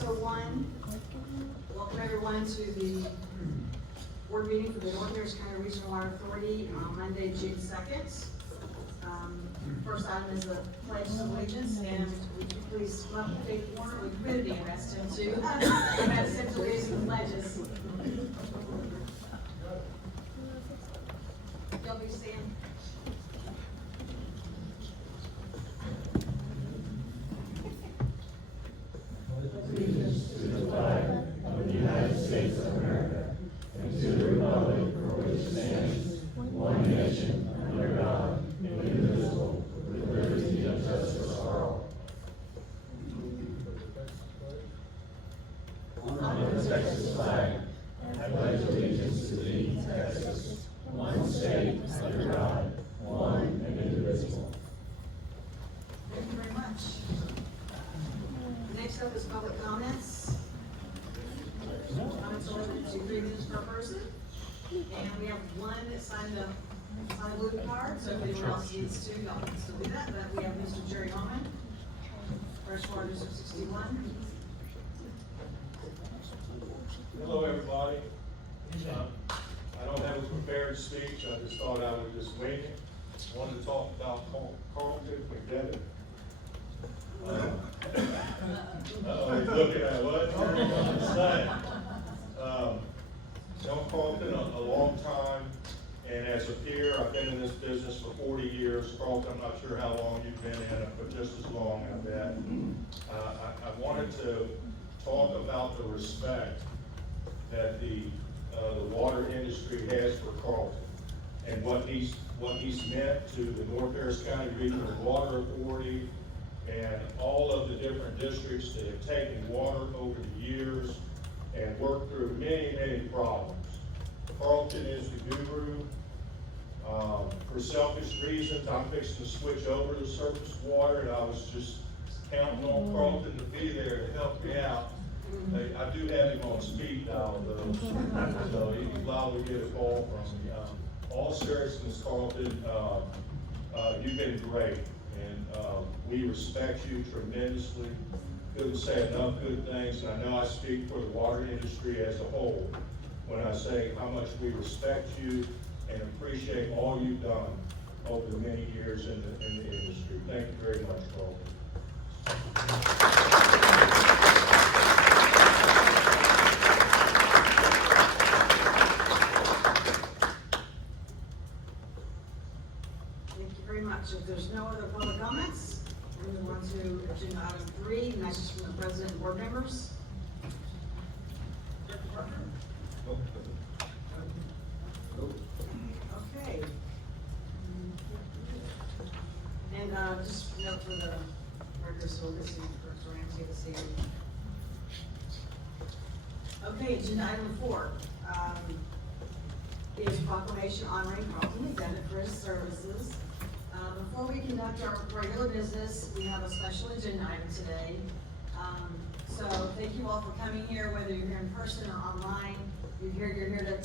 6:01. Welcome everyone to the board meeting for the North Harris County Regional Water Authority on Monday, June 2nd. First item is the Pledge of Allegiance, and would you please welcome Dave Warner with community arrest him to accept the raising pledges. Y'all be stand. Allegiance to the flag of the United States of America and to the republic for which it stands, one nation, under God, indivisible, with liberty and justice for all. On the Texas flag, I pledge allegiance to thee, Texas, one state, under God, one and indivisible. Thank you very much. Next up is public comments. Comments are limited to 3 minutes per person. And we have one that signed a blue card, so if anyone else needs to, y'all can still do that. But we have Mr. Jerry Holman, Freshwater District 61. Hello, everybody. I don't have a prepared speech. I just thought I would just wing it. I wanted to talk about Carlton McDevitt. He's looking at what? Known Carlton a long time, and as a peer, I've been in this business for 40 years. Carlton, I'm not sure how long you've been in it, but just as long, I bet. I wanted to talk about the respect that the water industry has for Carlton and what he's meant to the North Harris County Regional Water Authority and all of the different districts that have taken water over the years and worked through many, many problems. Carlton is the guru. For selfish reasons, I'm fixing to switch over to surface water, and I was just counting on Carlton to be there to help me out. I do have him on speed dial though, so he can probably get a call from me. All seriousness, Carlton, you've been great, and we respect you tremendously. Couldn't say enough good things, and I know I speak for the water industry as a whole when I say how much we respect you and appreciate all you've done over the many years in the industry. Thank you very much, Carlton. If there's no other public comments, we're going to move on to agenda item 3, messages from the president and board members. Okay. And just note for the record, so this is for Ramsey to see. Okay, agenda item 4 is proclamation honoring Carlton McDevitt for his services. Before we conduct our regular business, we have a special agenda item today. So thank you all for coming here, whether you're here in person or online. You're here to,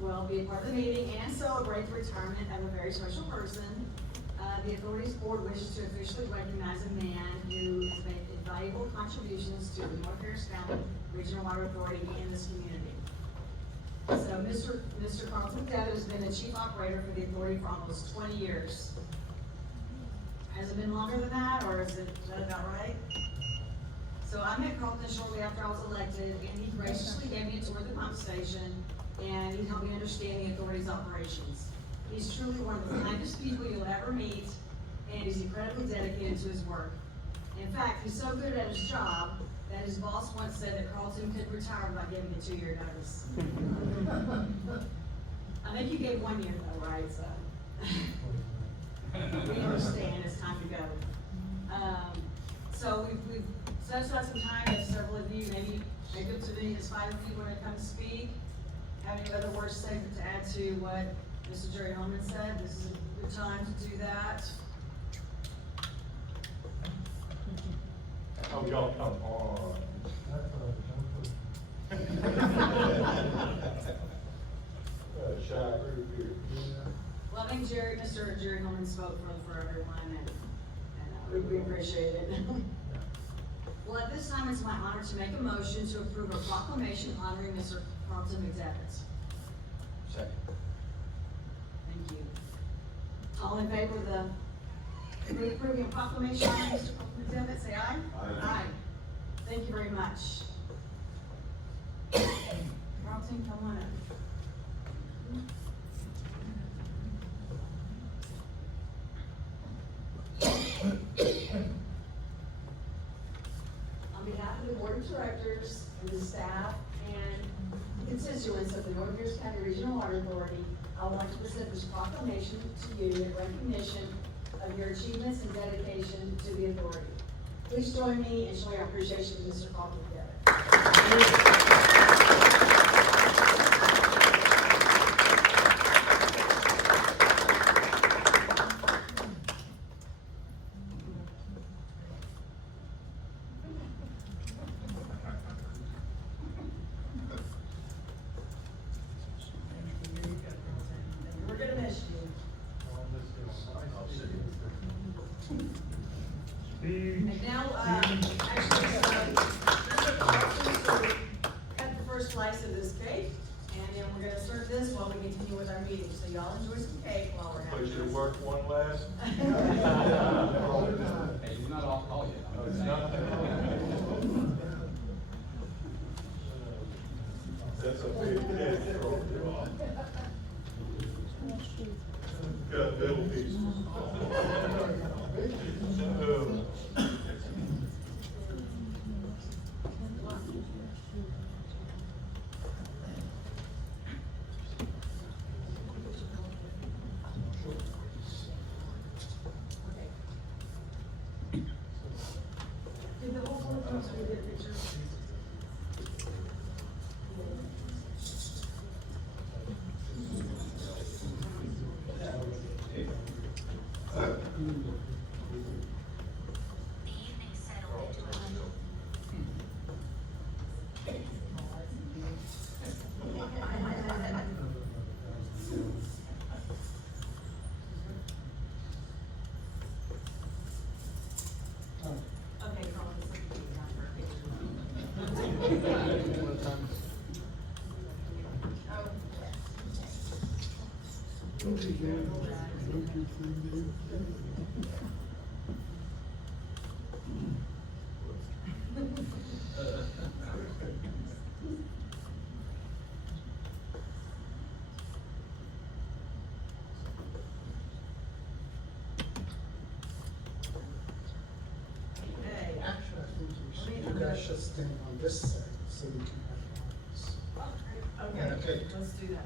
well, be a part of the meeting and celebrate the retirement of a very special person. The authority's board wishes to officially recognize a man who has made invaluable contributions to the North Harris County Regional Water Authority and this community. So Mr. Carlton McDevitt has been the chief operator for the authority for almost 20 years. Has it been longer than that, or is that about right? So I met Carlton shortly after I was elected, and he graciously gave me a tour of the pump station, and he helped me understand the authority's operations. He's truly one of the kindest people you'll ever meet, and he's incredibly dedicated to his work. In fact, he's so good at his job that his boss once said that Carlton could retire by giving a 2-year notice. I think you gave 1 year though, right? So. We understand it's time to go. So we've set aside some time, if several of you, maybe up to me, as 5 of you want to come speak. Have any other words to add to what Mr. Jerry Holman said? This is a good time to do that. Oh, y'all come on. Shy group here. Well, I think Mr. Jerry Holman spoke for everyone, and we appreciate it. Well, at this time, it's my honor to make a motion to approve a proclamation honoring Mr. Carlton McDevitt. Second. Thank you. All in favor of the approving a proclamation honoring Mr. Carlton McDevitt, say aye. Aye. Thank you very much. Carlton, come on up. On behalf of the Board of Directors and the staff and constituents of the North Harris County Regional Water Authority, I would like to present this proclamation to you in recognition of your achievements and dedication to the authority. Please join me in showing our appreciation to Mr. Carlton McDevitt. We're gonna miss you. And now, actually, Mr. Carlton will cut the first slice of this cake, and then we're gonna serve this while we continue with our meeting. So y'all enjoy some cake while we're having Put your this. work one last. Hey, he's not off call yet. No, it's not. That's a big cake. Good, little piece. Did the whole board come so we get a picture? The evening settled into a Okay, Carl, this is time for a picture. Hey. Actually, I think you guys should stand on this side so we can have Okay, Okay. let's do that.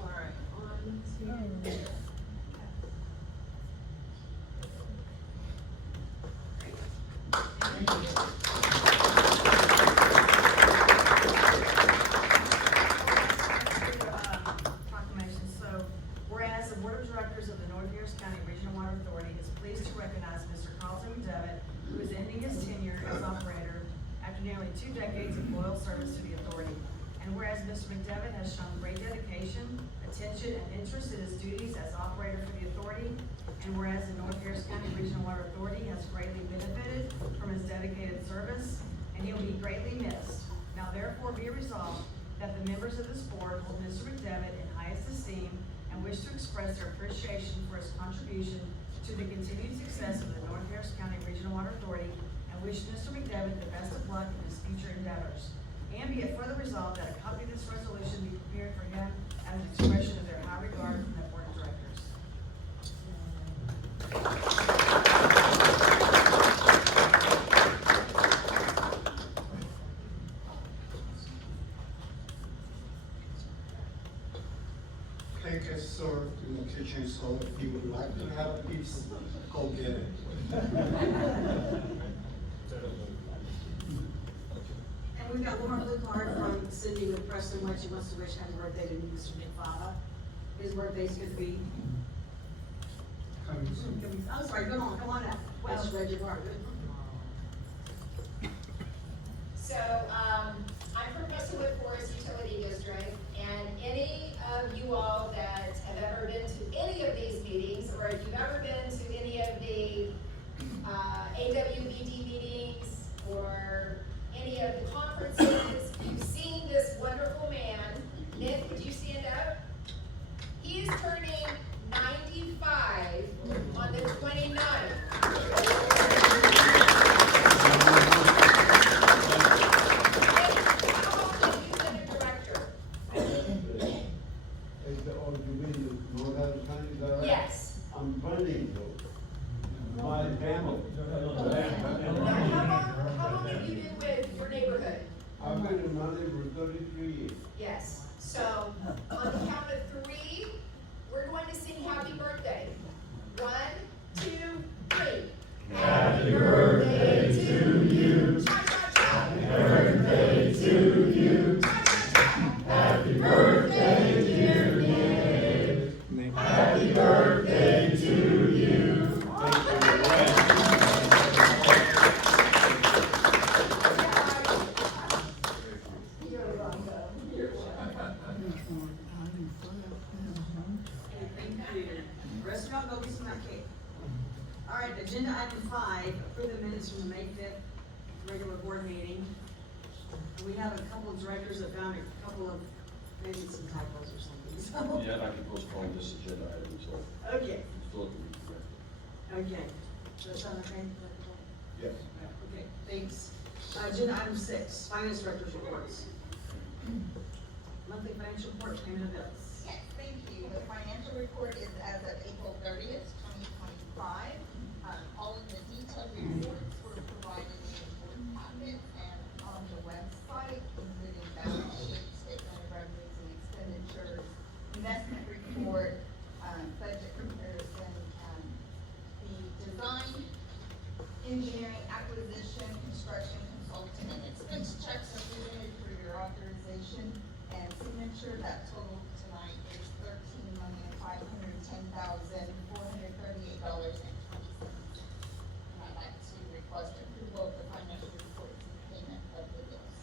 All right, one, two. Proclamation. So, whereas the Board of Directors of the North Harris County Regional Water Authority is pleased to recognize Mr. Carlton McDevitt, who is ending his tenure as operator after nearly 2 decades of loyal service to the authority. And whereas Mr. McDevitt has shown great dedication, attention, and interest in his duties as operator for the authority, and whereas the North Harris County Regional Water Authority has greatly benefited from his dedicated service, and he'll be greatly missed. Now therefore be resolved that the members of this board hold Mr. McDevitt in highest esteem and wish to express their appreciation for his contribution to the continued success of the North Harris County Regional Water Authority, and wish Mr. McDevitt the best of luck in his future endeavors. And be it further resolved that a copy of this resolution be prepared for him as an expression of their high regard from the board of directors. cake is served in the kitchen, so if you would like to have a piece, go get it. And we've got one more little card from Cindy with Preston White. She wants to wish happy birthday to Mr. McFarland. His birthday's gonna be, Coming soon. I'm sorry, come on up. Well, read your card. So, I'm from Prestonwood Forest AWBD meetings or any of the conferences, you've seen this wonderful man. Nick, would you stand up? He is turning 95 on the 29th. How long have you been a director? You mean North Adams County, is that right? Yes. I'm running my family. How long have you been with your neighborhood? I've been in my neighborhood 33 years. Yes. So, on the count of 3, we're going to sing happy birthday. 1, 2, 3. Happy birthday to you. Happy birthday to you. Happy birthday, dear Nick. Happy birthday to you. Rest of y'all go get some of that cake. All right, agenda item 5, approve the minutes from the May 5th regular board meeting. We have a couple of directors that found a couple of, maybe some typos or something, so. Yeah, I can postpone this agenda item, so Okay, still can be corrected. okay. Does that sound okay? Yes. Okay, thanks. Agenda item 6, finance director's reports. Monthly financial report, payment of bills. Yes, thank you. The financial report is as of April 30th, 2025. All of the detailed reports were provided in the board packet and on the website, including balance sheet, statement of revenues and expenditures, investment report, budget comparison, the design, engineering, acquisition, construction, consulting, and expense checks are presented for your authorization and signature. That total tonight is $13,510,438.20. And I'd like to request approval of the financial reports and payment of the bills.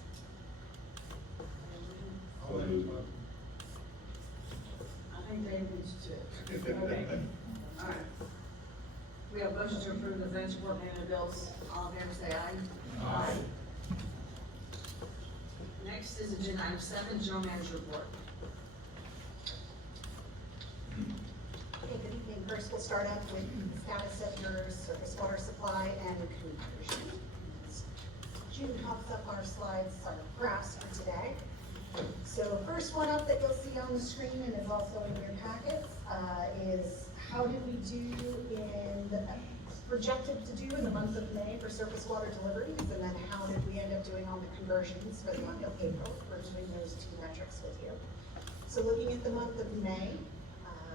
I think Dave needs to. Okay. All right. We have a motion to approve the financial report, payment of bills. All in favor, say aye. Aye. Next is agenda item 7, general manager report. Okay, good evening. First, we'll start up with the status of your surface water supply and conversion. June hops up our slides, our graphs for today. So first one up that you'll see on the screen and is also in your packets is how did we do projected to do in the month of May for surface water deliveries, and then how did we end up doing on the conversions for the month of April. We're doing those 2 metrics with you. So looking at the month of May,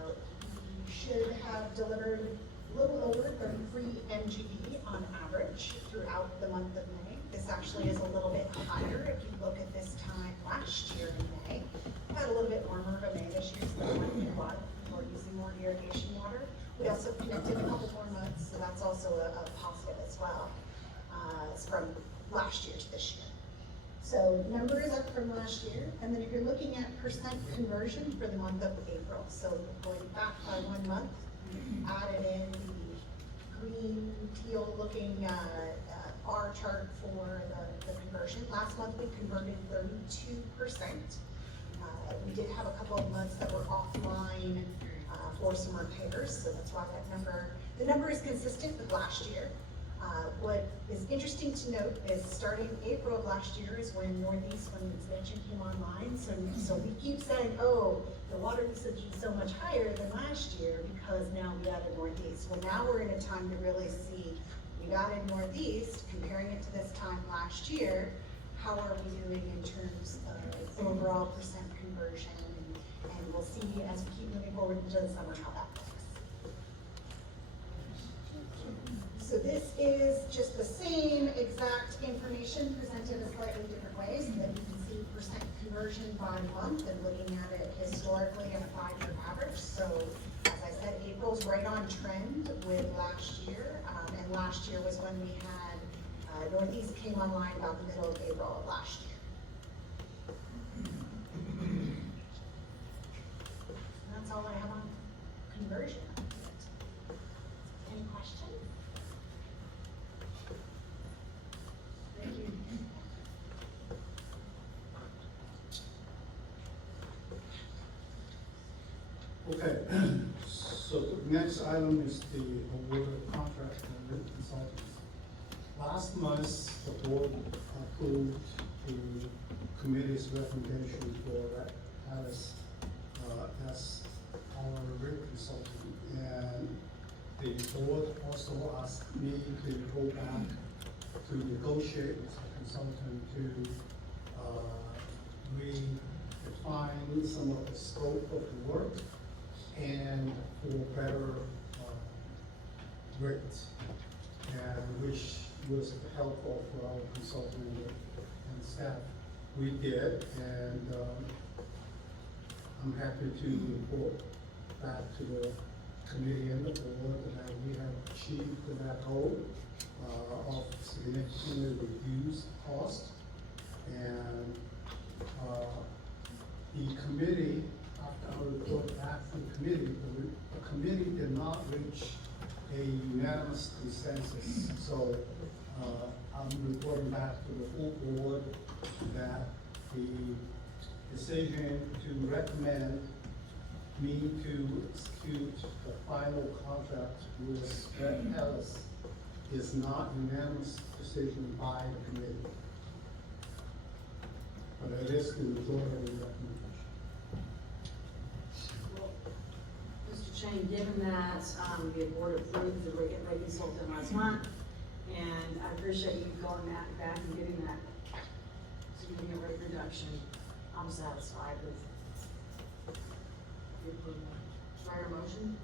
we should have delivered a little over 33 MGD on average throughout the month of May. This actually is a little bit higher if you look at this time last year in May. We had a little bit warmer of a May this year, so that might be why we're using more irrigation water. We also connected a couple more months, so that's also a positive as well. It's from last year to this year. So number is up from last year, and then if you're looking at percent conversion for the month of April, so going back by 1 month, added in the green teal looking bar chart for the conversion. Last month we converted 32%. We did have a couple of months that were offline for some repairs, so that's why the number is consistent with last year. What is interesting to note is starting April of last year is when Northeast, when the expansion came online, so we keep saying, oh, the water usage is so much higher than last year because now we added Northeast. Well, now we're in a time to really see, we added Northeast, comparing it to this time last year, how are we doing in terms of overall percent conversion, and we'll see as we keep moving forward into the summer how that looks. So this is just the same exact information presented a slightly different way, so that you can see percent conversion by month and looking at it historically at a 5-year average. So as I said, April's right on trend with last year, and last year was when we had Northeast came online about the middle of April of last year. And that's all I have on conversion. Any questions? Okay, so the next item is the award of contract for written consultants. Last month, the board approved the committee's recommendation for Alice as our written consultant. And the board also asked me to go back to negotiate with the consultant to redefine some of the scope of the work and for better rates, and which was helpful for our consultant and staff. We did, and I'm happy to report back to the committee and the board that we have achieved that goal of significantly reduced cost. And the committee, after I report back to the committee, the committee did not reach a unanimous consensus. So I'm reporting back to the full board that the decision to recommend me to execute the final contract with Ellis is not unanimous decision by the committee. But it is the majority recommendation. Well, Mr. Chang, given that, the board approved the rate consultant last month, and I appreciate you going back and getting that significant rate reduction, I'm satisfied with the approval. Do I hear a motion?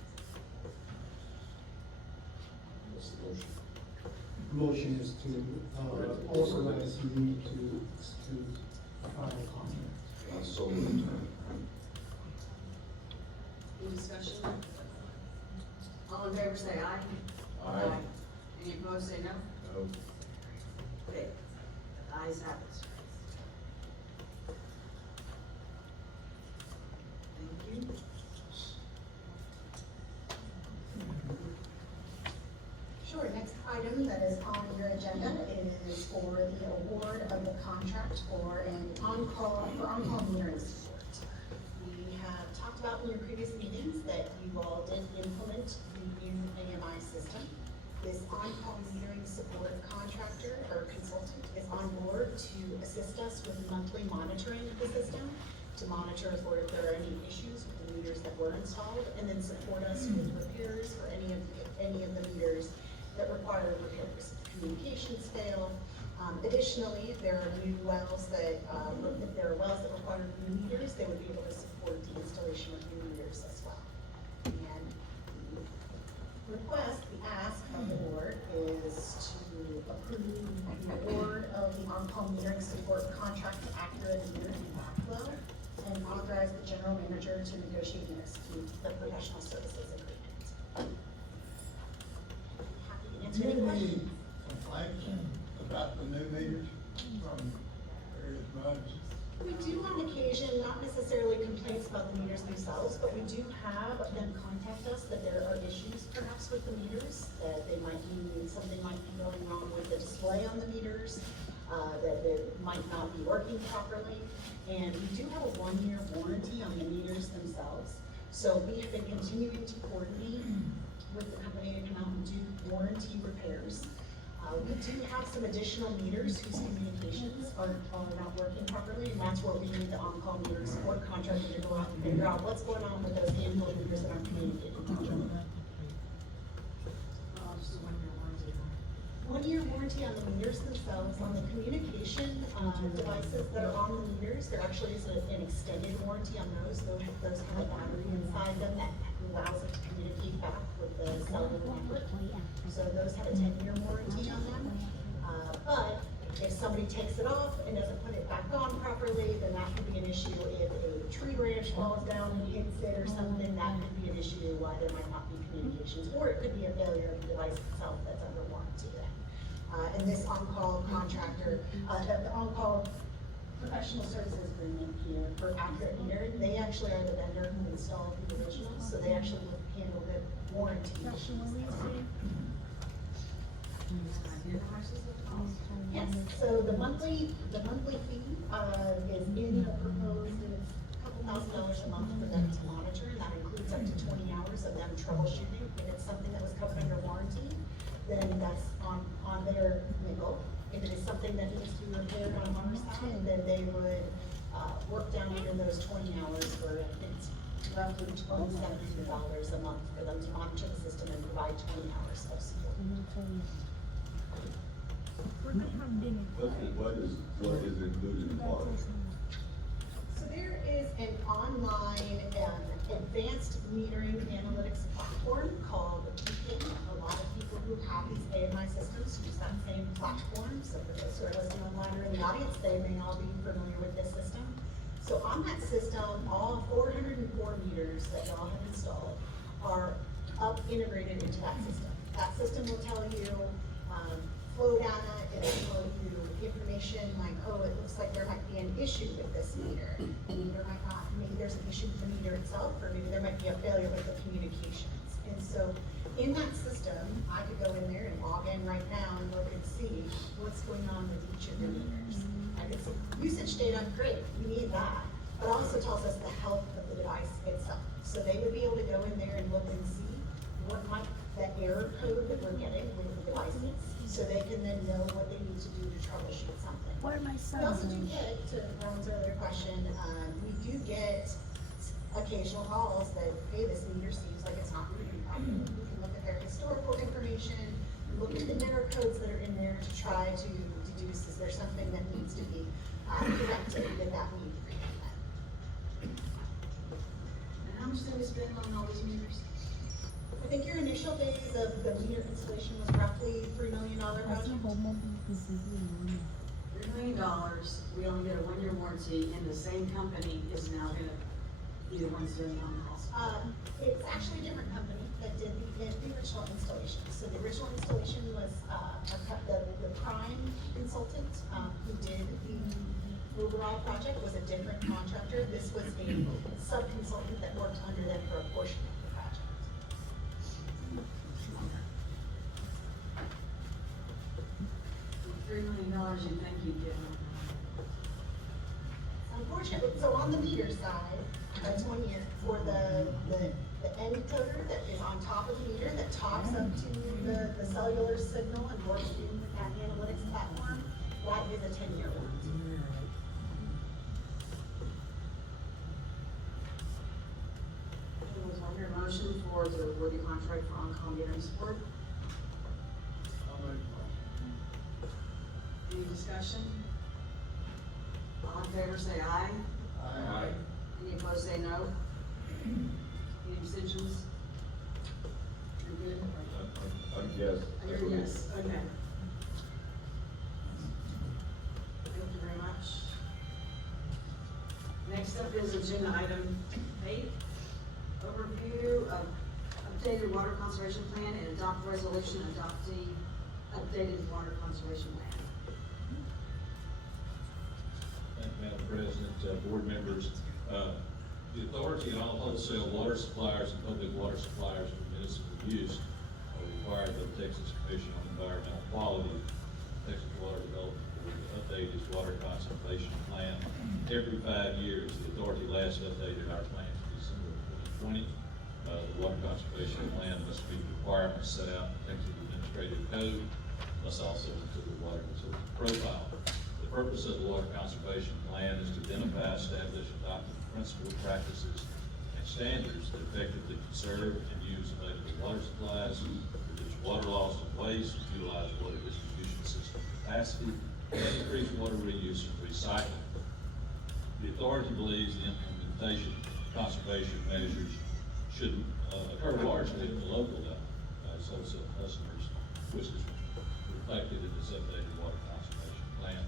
What's the motion? Motion is to authorize me to execute the final contract. So moved. Any discussion? All in favor say aye. Aye. Any opposed say no. No. Okay, the ayes have it. Thank you. Sure, next item that is on your agenda is for the award of the contract for on-call metering support. We have talked about in your previous meetings that you all did implement the new AMI system. This on-call metering support contractor or consultant is on board to assist us with monthly monitoring of the system, to monitor for if there are any issues with the meters that were installed, and then support us with repairs for any of the meters that require repairs. Communications fail. Additionally, if there are new wells that, if there are wells that require new meters, they would be able to support the installation of new meters as well. And the request, the ask of the board is to approve the award of the on-call metering support contract to Accurate Metering Backflow, and authorize the general manager to negotiate and execute the professional services agreement. Happy to answer any questions. Complaints about the new meters from various roads? We do on occasion, not necessarily complaints about the meters themselves, but we do have them contact us that there are issues perhaps with the meters, that they might be, something might be going wrong with the display on the meters, that it might not be working properly. And we do have a 1-year warranty on the meters themselves. So we have been continuing to coordinate with the company to come out and do warranty repairs. We do have some additional meters whose communications are not working properly, and that's where we need the on-call meter support contractor to go out and figure out what's going on with those handful of meters that aren't communicating properly. Just a 1-year warranty. 1-year warranty on the meters themselves. On the communication devices that are on the meters, there actually is an extended warranty on those. Those have a battery inside them that allows it to communicate back with the cellular network. So those have a 10-year warranty on them. But if somebody takes it off and doesn't put it back on properly, then that could be an issue. If a tree branch falls down and hits it or something, that could be an issue why there might not be communications. Or it could be a failure of the device itself that's under warranty then. And this on-call contractor, the on-call professional services agreement here for Accurate Metering, they actually are the vendor who installed the original, so they actually handle the warranty issues. Yes, so the monthly fee, is in the proposed, and it's a couple $1,000 a month for them to monitor, and that includes up to 20 hours of them troubleshooting. If it's something that was covered under warranty, then that's on their nickel. If it is something that needs to be repaired on our side, then they would, work down under those 20 hours for, I think it's roughly $2,700 a month for them to monitor the system and provide 20 hours of support. What is included in part? So there is an online, advanced metering analytics platform called Beacon. A lot of people who have these AMI systems use that same platform. So for those who are listening online or in the audience, they may all be familiar with this system. So on that system, all 404 meters that y'all have installed are integrated into that system. That system will tell you, flow data, it will tell you information like, oh, it looks like there might be an issue with this meter. The meter might not, maybe there's an issue with the meter itself, or maybe there might be a failure with the communications. And so in that system, I could go in there and log in right now and look and see what's going on with each of the meters. I could see usage data, great, we need that. But it also tells us the health of the device itself. So they would be able to go in there and look and see what might, that error code that we're getting with the devices, so they can then know what they need to do to troubleshoot something. Where my We also do son? get, to Ron's earlier question, we do get occasional calls that, hey, this meter seems like it's not reading properly. We can look at their historical information, look at the error codes that are in there to try to deduce, is there something that needs to be corrected with that meter? And how much did we spend on all these meters? I think your initial phase of the meter installation was roughly $3 million project. $3 million, we only get a 1-year warranty, and the same company is now gonna be the ones doing the on-calls. It's actually a different company that did the original installation. So the original installation was, the prime consultant, who did the overall project was a different contractor. This was a sub-consultant that worked under them for a portion of the project. $3 million you think you'd get on Unfortunately, so on the meter side, that's 1 year, for the encoder that is on top of the meter that talks up to the cellular signal and works in that analytics platform, that is a 10-year warranty. Was on your motion for the award the contract for on-call metering support? Any discussion? All in favor, say aye. Aye. Any opposed, say no. Any abstentions? You're good? Yes. You're a yes, okay. Thank you very much. Next up is agenda item 8, overview of updated water conservation plan and adopt resolution adopting updated water conservation plan. Thank you, Madam President, board members. The authority and all wholesale water suppliers and public water suppliers for municipal use are required by the Texas Commission on Environmental Quality, Texas Water Development Board, to update its water conservation plan every 5 years. The authority last updated our plan in December of 2020. The water conservation plan must meet requirements set out in the Texas Administrative Code, must also include the water resource profile. The purpose of the water conservation plan is to identify, establish, adopt principles, practices, and standards that effectively conserve and use available water supplies, reduce water loss and waste, utilize water distribution system capacity, and increase water reuse and recycling. The authority believes the implementation of conservation measures should occur largely at the local level, as wholesale customers, which is reflected in this updated water conservation plan.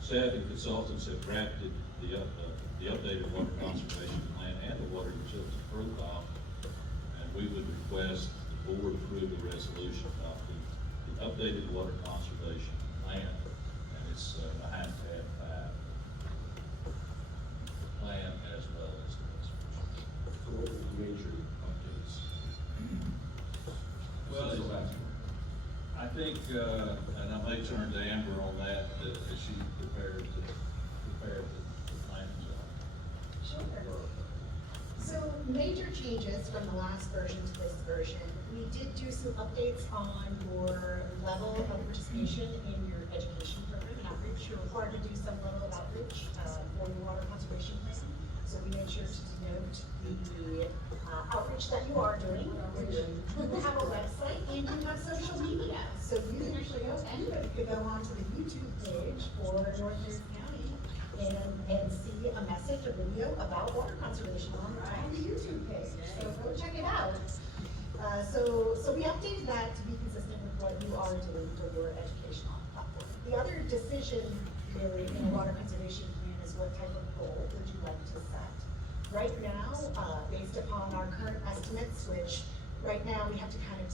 Staff and consultants have drafted the updated water conservation plan and the water utility profile, and we would request the board approve the resolution adopting the updated water conservation plan, and it's behind tab 5. Plan as well as the resolution. So what is the major updates? Well, I think, and I may turn to Amber on that, as she prepared the plans. Sure. So major changes from the last version to this version. We did do some updates on your level of participation in your education program and outreach. You're required to do some level of outreach for your water conservation plan. So we made sure to denote the outreach that you are doing. You have a website and you have social media. So you can actually go, anybody could go onto the YouTube page for North Harris County and see a message, a video about water conservation on the YouTube page. So go check it out. So we updated that to be consistent with what you are doing for your educational platform. The other decision really in a water conservation plan is what type of goal would you like to set? Right now, based upon our current estimates, which right now we have to kind of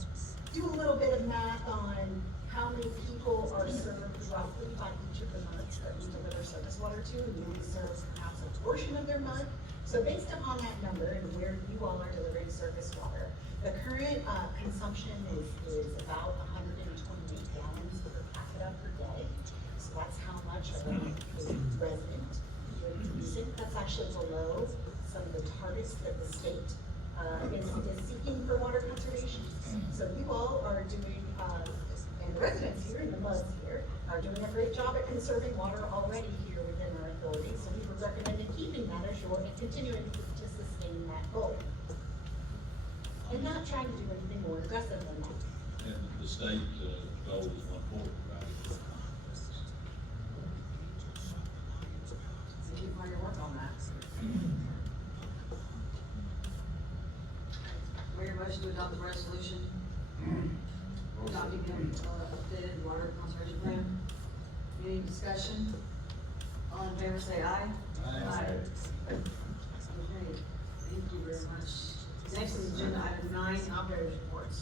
do a little bit of math on how many people are served roughly by each of the months that we deliver surface water to, and we only serve perhaps a portion of their month. So based upon that number and where you all are delivering surface water, the current consumption is about 128 gallons per capita per day. So that's how much a resident would be using. That's actually below some of the targets that the state is seeking for water conservation. So you all are doing, and the residents here and the MUDs here are doing a great job at conserving water already here within our authority. So we would recommend keeping that as your and continuing to sustain that goal. And not trying to do anything more aggressive than that. And the state goal is 140, right? Thank you for your work on that. Where your motion to adopt the resolution? Adopting the updated water conservation plan. Any discussion? All in favor say aye. Aye. Okay, thank you very much. Next is agenda item 9, operators reports.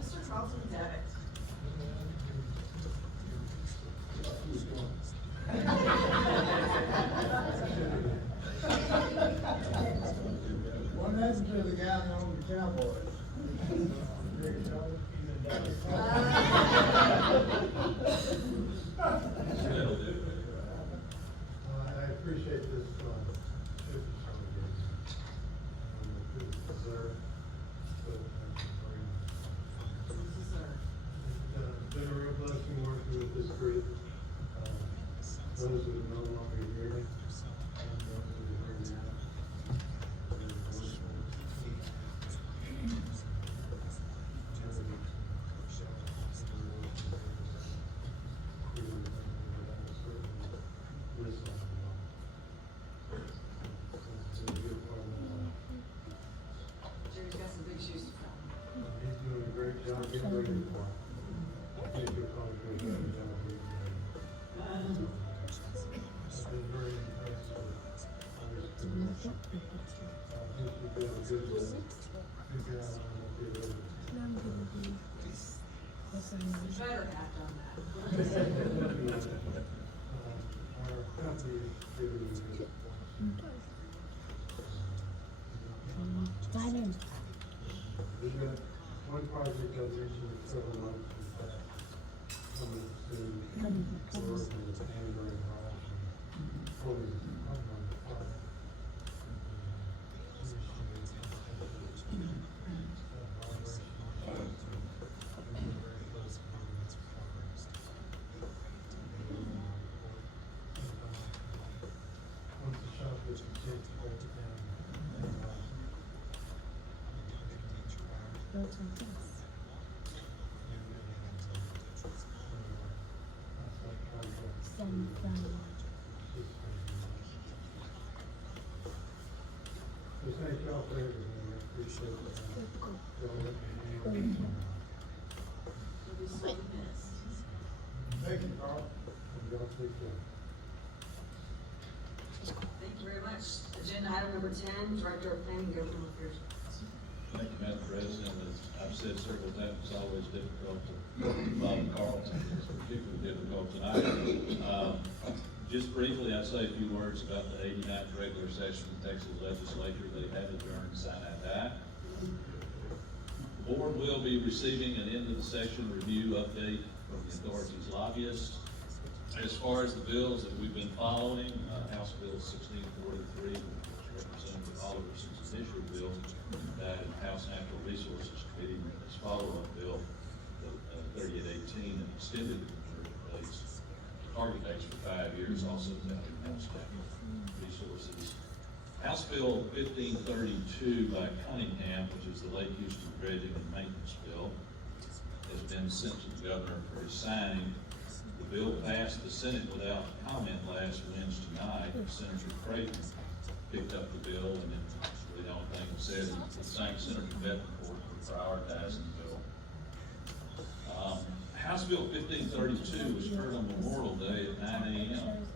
Mr. Carlton Devitt. What happened to the guy that owned the Cowboys? I appreciate this, deserved, but, it's been a real blessing working with this group. Those who are no longer here, and those who are here now. Jerry's got some big shoes to fill. He's doing a great job getting ready for it. I think you'll probably do a better job getting ready. I've been very impressed with others. I think you've got a good job on what you're doing. Better have done that. Our company is giving you this. We've got one project I've mentioned several months in the past, coming soon, working with Android House and fully on the park. Once the shop gets a chance to break it down. So thank y'all for everything, I appreciate it. You'll be so missed. Thank you, Carl. Y'all take care. Thank you very much. Agenda item number 10, Director of Planning and Government Affairs. Thank you, Madam President. As I've said several times, it's always difficult to follow Carlton. It's particularly difficult tonight. Just briefly, I'd say a few words about the 89th regular session of the Texas Legislature. They have adjourned, sign that. The board will be receiving an end of the session review update from the authority's lobbyists. As far as the bills that we've been following, House Bill 1643, which Representative Oliver since initial bill, that House Natural Resources Committee, its follow-up bill, 3818, and extended the conversion dates, target dates for 5 years, also that House Natural Resources. House Bill 1532 by Cunningham, which is the Lake Houston Dredging and Maintenance Bill, has been sent to the governor for his signing. The bill passed the Senate without comment last Wednesday night. Senator Creighton picked up the bill, and then the only thing he said, he thanked Senator Betancourt for prioritizing the bill. House Bill 1532 was heard on Memorial Day at 9 a.m.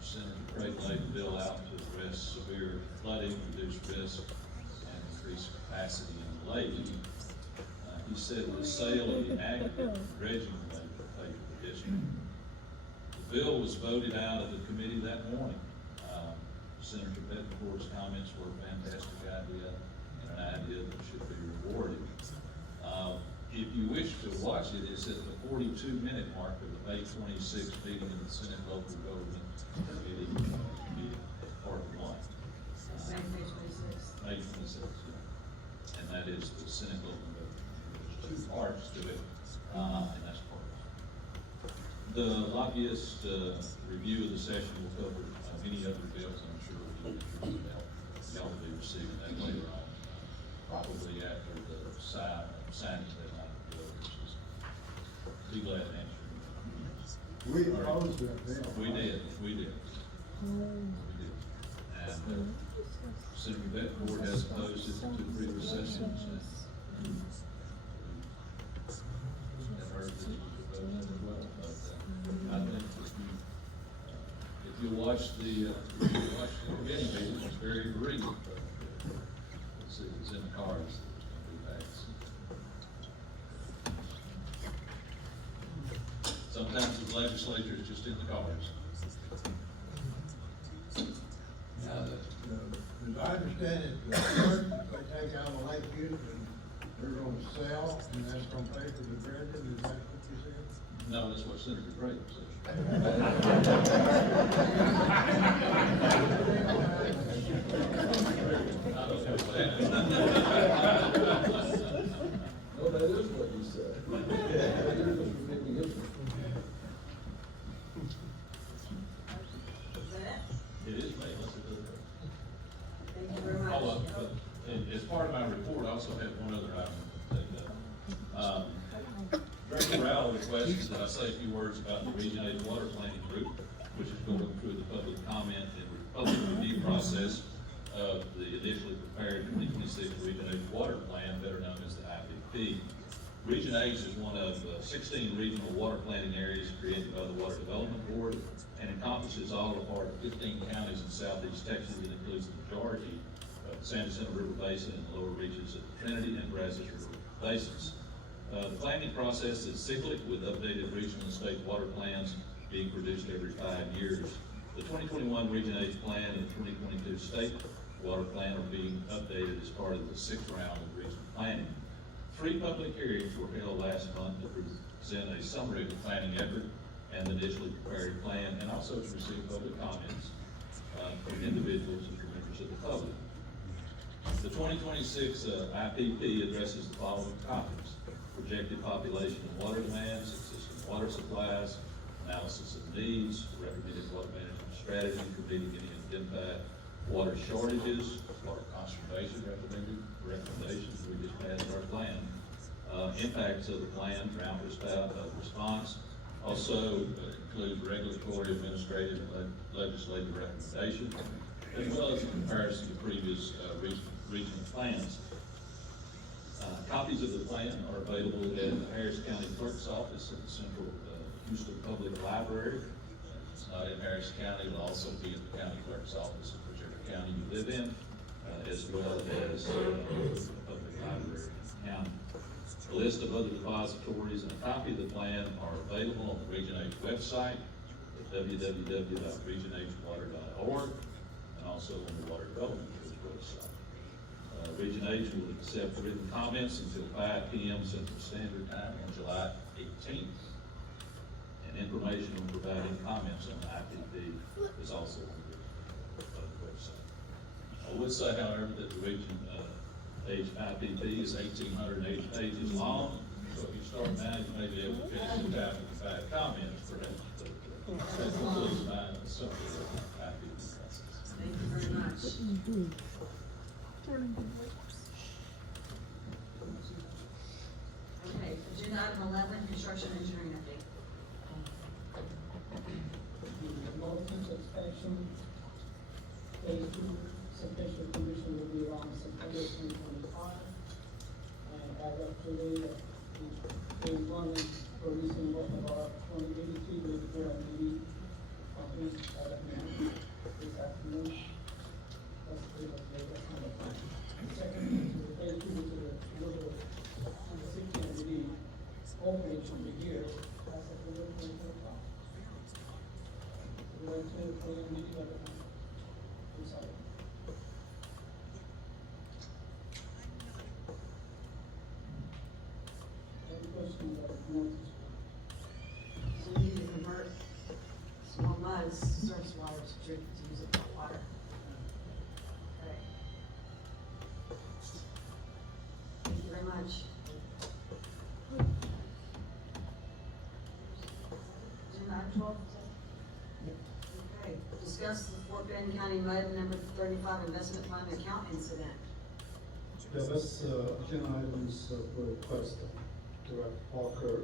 Senator Creighton laid the bill out to address severe flooding, reduce risk, and increase capacity in the lake. He said the sale of the aggregate dredging lake would pay for the district. The bill was voted out of the committee that morning. Senator Betancourt's comments were a fantastic idea and an idea that should be rewarded. If you wish to watch it, it's at the 42-minute mark of the May 26th meeting of the Senate Local Government Committee, Part 1. May 26th. May 26th, yeah. And that is the Senate Local Government. There's 2 parts to it, and that's part 1. The lobbyist review of the session will cover many other bills. I'm sure y'all will be receiving that later on, probably after the signing deadline of the bill, which is, be glad to answer. We opposed that bill. We did. And Senator Betancourt has opposed it to 3 recessions. I've heard that he was opposed as well, but I think if you watch the committee meeting, it's very brief, but it's in the cards. Sometimes the legislature is just in the cards. Now, as I understand it, the first, they take out of Lake Houston, they're gonna sell, and that's gonna pay for the dredging, is that what you said? No, that's what Senator Creighton said. No, that is what you said. Is that it? It is made, let's do it. Thank you very much. Oh, but as part of my report, I also have one other item to take up. Director Rowell requested that I say a few words about the Region 8 Water Planning Group, which is going through the public comment and public review process of the initially prepared 2026 Region 8 Water Plan, better known as the IPP. Region 8 is one of 16 regional water planning areas created by the Water Development Board and encompasses all of our 15 counties in southeast Texas. It includes the majority of the San Jacinto River Basin and the lower reaches of the Trinity and Brazos River Basins. The planning process is cyclic, with updated regional and state water plans being produced every 5 years. The 2021 Region 8 plan and the 2022 state water plan are being updated as part of the 6th round of regional planning. 3 public hearings were held last month to present a summary of the planning effort and the initially prepared plan, and also to receive public comments from individuals and from members of the public. The 2026 IPP addresses the following topics: projected population and water demands, existing water supplies, analysis of needs, recommended water management strategy for meeting any identified water shortages, water conservation recommendations we just passed our plan, impacts of the plan, drought response, also includes regulatory, administrative, and legislative recommendations, as well as a comparison to previous regional plans. Copies of the plan are available at the Harris County Clerk's Office at the Central Houston Public Library. If it's not in Harris County, it'll also be at the County Clerk's Office of whichever county you live in, as well as the Public Library in the county. A list of other depositories and a copy of the plan are available on the Region 8 website at www.regionhwater.org and also on the Water Development Board's website. Region 8 will accept written comments until 5 p.m. Central Standard Time on July 18th. And information on provided any comments on the IPP is also on the website. I would say, however, that the region, page IPP is 1,880 pages long, so if you start now, you may be able to finish it out with 5 comments, perhaps, but that concludes my summary of the IPP process. Thank you very much. Okay, agenda item 11, construction engineering update. Mountain suspension, phase two, suspension condition will be around September 2025. And as of today, phase one is producing about 2083 with 480 companies as of now, this afternoon. That's pretty much the latest on the plan. Second, to the phase two, which is a little on the 16 opening from the year, that's September 2025. Going to closing meeting of the night. I'm sorry. Any questions or notes? So we need to convert small muds, surface water to drink, to use it for water. Okay. Thank you very much. Agenda item 12. Okay, discuss the Fort Bend County Mud number 35 investment fund account incident. Yeah, that's, agenda items for request, Director Parker.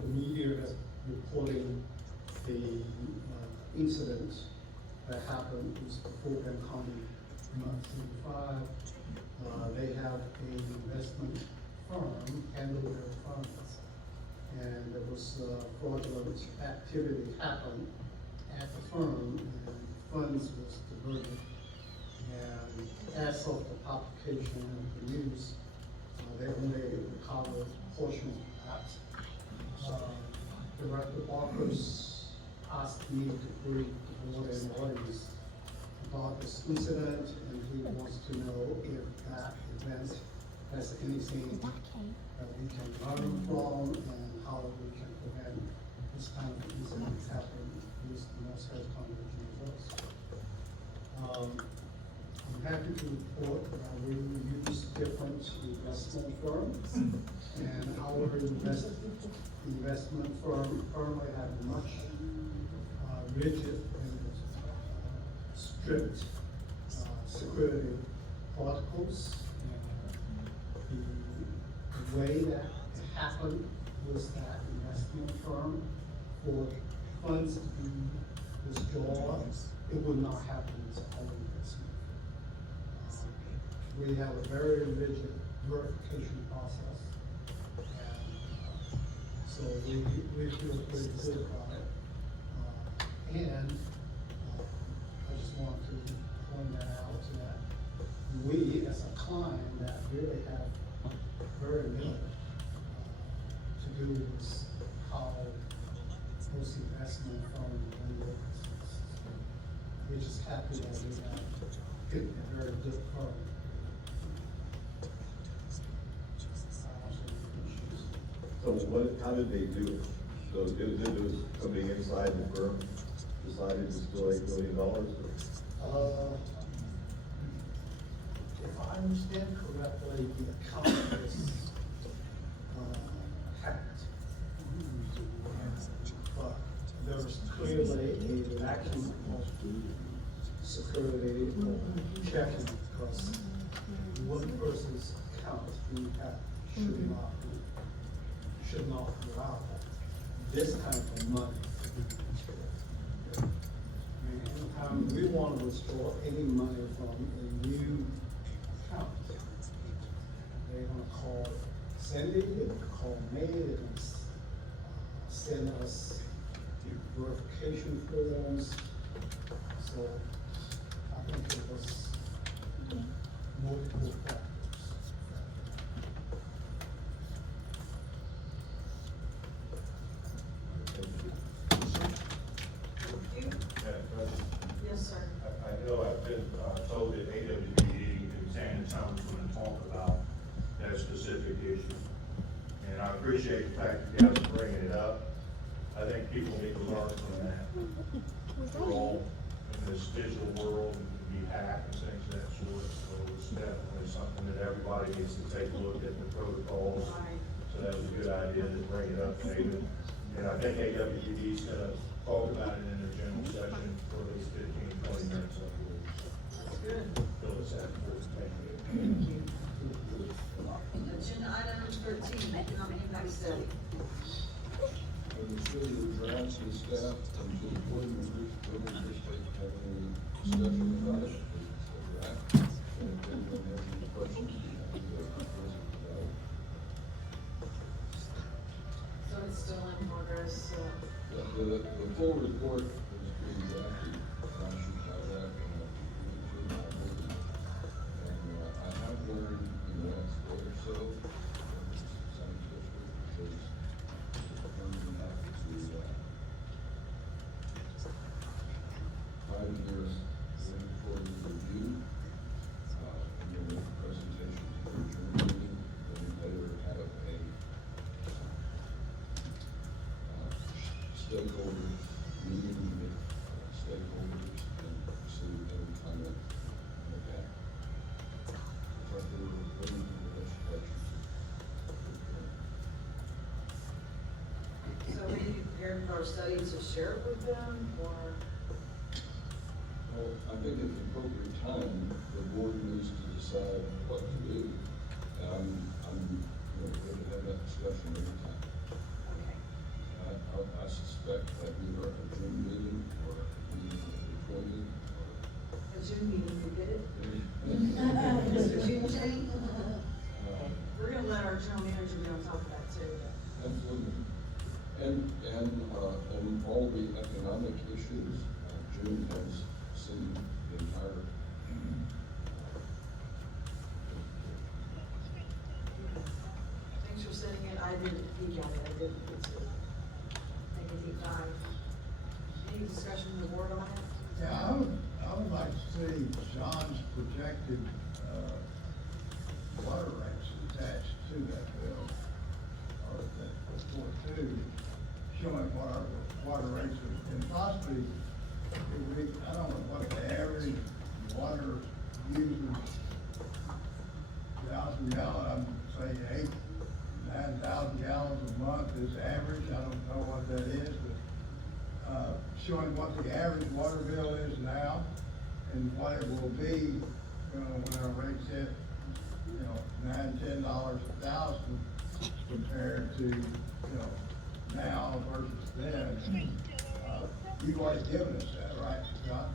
The media has reporting the, incident that happened with the Fort Bend County Mud 35. They have an investment firm handle their funds. And there was, fraudulent activity happened at the firm, and funds was diverted. And as of the publication of the news, they only recovered a portion of that. Director Barker's asked me to brief the board and audience about this incident, and he wants to know if that event has anything that we can learn from and how we can prevent this kind of incident happening with the North Coast County Regional Force. I'm happy to report that we use different investment firms, and our investment firm currently have much rigid and strict security protocols. The way that it happened was that investment firm, for funds to be withdrawn, it would not happen with our investment. We have a very rigid verification process, and so we feel pretty good about it. And I just want to point that out that we, as a client, that really have very little to do with how those investment firms run their business. We're just happy that we have a very good firm. So how did they do it? So it was somebody inside the firm decided to steal $8 billion? If I understand correctly, the account is hacked. But there's clearly a lacking of security or checking, because one person's account being hacked should not allow this kind of money to be withdrawn. I mean, anytime we want to withdraw any money from a new account, they're gonna call Cindy, they're gonna call me, they're gonna send us verification forms. So I think it was multiple factors. Madam President, Yes, sir. I know I've been told that AWBD and San Antonio's going to talk about that specific issue. And I appreciate the fact that you guys are bringing it up. I think people need to learn dark on that. We're all in this digital world and can be hacked and things of that sort, so it's definitely something that everybody needs to take a look at the protocols. So that was a good idea to bring it up, David. And I think AWPD is gonna talk about it in their general session for at least 15, 20 minutes, I believe. That's good. Fill this out for us, thank you. Agenda item 13, economic impact study. When the city drafts and staff and to the board members, don't anticipate having any discussion about it. It's a draft. And if anyone has any questions, you have to address it about it. So it's still in progress, The full report is being drafted, and I should have that, and I'll give it to my board. And, I have learned in the last day or so, some district is learning enough to, find their inventory review, and then make a presentation to the journal meeting, then later have a stakeholder meeting with stakeholders and see any comment on that. It's like we're waiting for the legislature. so we need to prepare for our study to share it with them, or? Well, I think at the appropriate time, the board needs to decide what to do. And I'm ready to have that discussion anytime. Okay. I suspect that either a June meeting or a meeting of the 20th A June meeting, you get it? or. Mr. June Jane? Uh, We're gonna let our general manager be on top of that too. Absolutely. And all the economic issues, June has seen the entire. Thanks for sending it, I didn't peek at it, I didn't get to take a deep dive. Any discussion with the board on it? Yeah, I would like to see John's projected, water rates attached to that bill, or that report too, showing what our water rates are, and possibly, if we, I don't know what the average water users, 1,000 gallon, I'm saying 9,000 gallons a month is average, I don't know what that is, but, showing what the average water bill is now and what it will be, when our rates hit, $9, $10 a thousand compared to, now versus then. You've already given us that, right, John?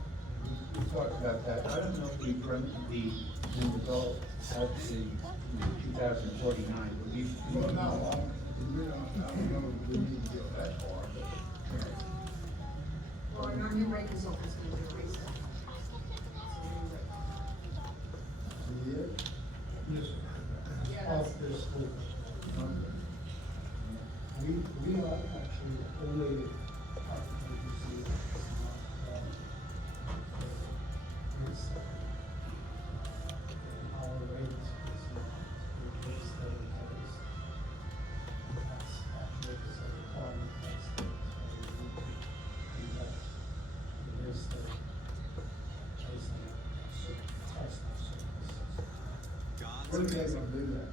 We talked about that. I don't know if we run the result out to 2049, but we. Well, no, I don't know if we need to go that far, but. Well, and our new rate consultant's gonna do a reset. Yes. Yes. Of this school. We are actually only agency, our rate is not replaced the rate. That's actually is a requirement by state, so we need to conduct the rate study based on test services. When are they gonna do that?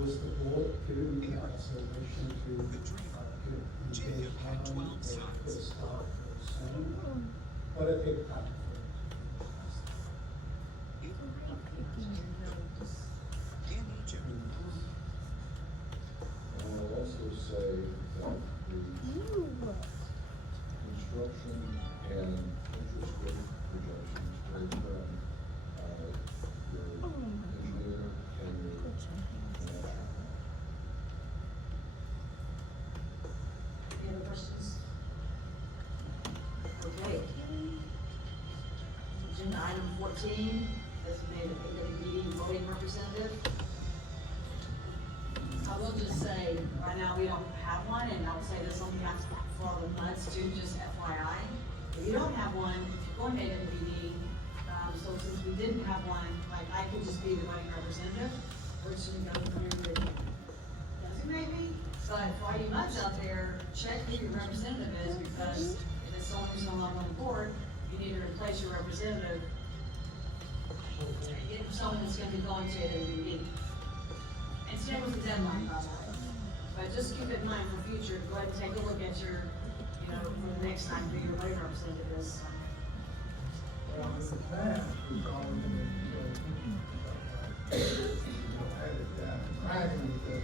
Was the board giving me observation to, engage time, they could start soon, but it take time. And I'll also say that the construction and interest rate projections vary from, your engineer and your financial. Any other questions? Okay. Agenda item 14, designated AWPD voting representative. I will just say, right now, we don't have one, and I'll say this on behalf for all the MUDs too, just FYI. If you don't have one, if you're going to AWPD, so since we didn't have one, like, I could just be the voting representative, or should we go through the designate me? But for all you nuts out there, check who your representative is, because if it's someone who's no longer on the board, you need to replace your representative. Get someone that's gonna be going to the meeting. And stay with the deadline, by the way. But just keep it in mind for future, go ahead and take a look at your, you know, for the next time, who your labor representative is. Well, in the past, we always been, had it down, dragging with the,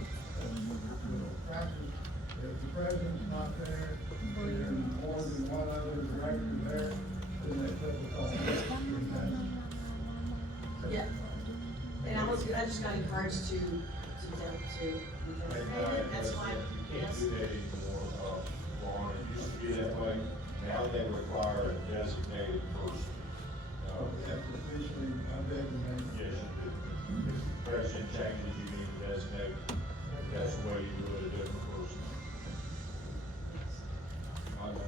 practice. If the president's not there, there's more than one other director there, then they put it on. Yeah. And I just got encouraged to, that's fine, You can't yes. do that anymore, Ron, it used to be that way, now they require a designated person. That's officially undesignated. Yes, if the president changes, you need to designate, that's the way you do it, a different person. I don't know,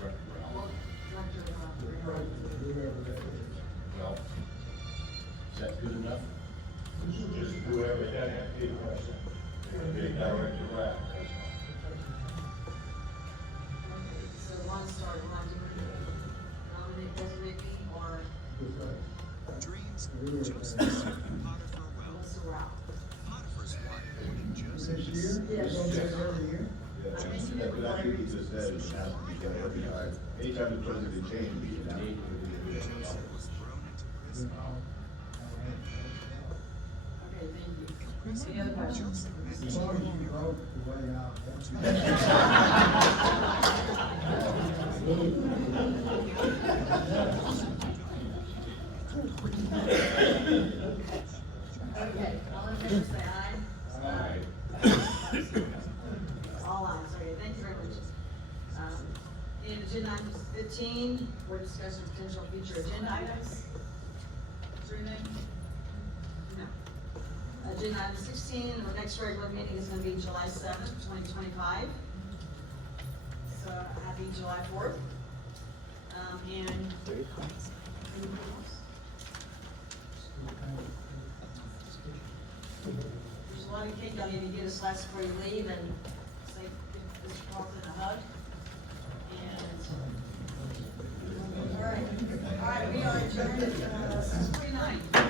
Director Well, Brown. Director, The president, whoever that is. Well, is that good enough? Just whoever, it doesn't have to be the president, it can be Director Brown, that's fine. So one start, one nominate, designate me, or Whoever that is. Melissa Rao. This year? Yes. It's gonna be every year? I think But I think he just said it has to be done every time. Anytime the president changes, it has to be done. Then I'll Okay, thank you. Any other questions? as long as you vote the way out. Okay, all in favor, say aye. Aye. All ayes, okay, thank you very much. In agenda item 15, we're discussing potential future agenda items. Is there anything? No. Agenda item 16, our next regular meeting is gonna be July 7th, 2025. So happy July 4th. And anything else? There's a lot of cake y'all need to get us last before you leave, and say, give Mr. Carlton a hug. And, all right, we are adjourned at 6:49.